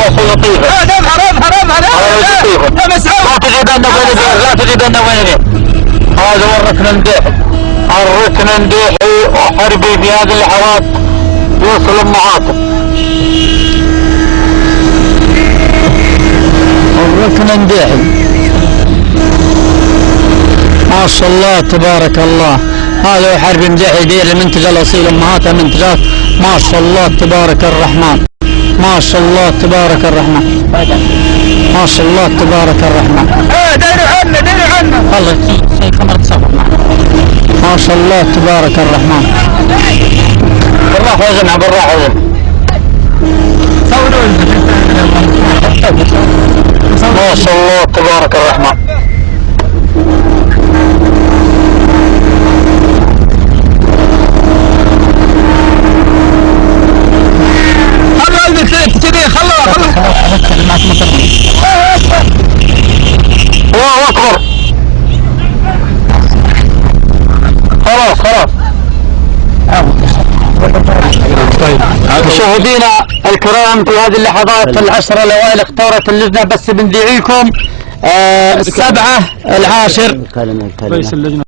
وصل لطيفه. لا تجدن وين لا تجدن وين. هذا هو الركن المديحي. الركن المديحي وحربي في هذه اللحظات يوصل المعاطف. الركن المديحي ما شاء الله تبارك الله. هذا هو حربي مديحي يدير المنتج الاصيل امهاتها منتجات ما شاء الله تبارك الرحمن. ما شاء الله تبارك الرحمن. ما شاء الله تبارك الرحمن. ديروا عنا والله شيء كاميرا تصور معنا. ما شاء الله تبارك الرحمن. بالراحه يا جماعه بالراحه يا جماعه. ما شاء الله تبارك الرحمن. الله اكبر. خلاص مشاهدينا الكرام في هذه اللحظات في العشرة الاوائل اختارت اللجنة بس بندعيكم 7/10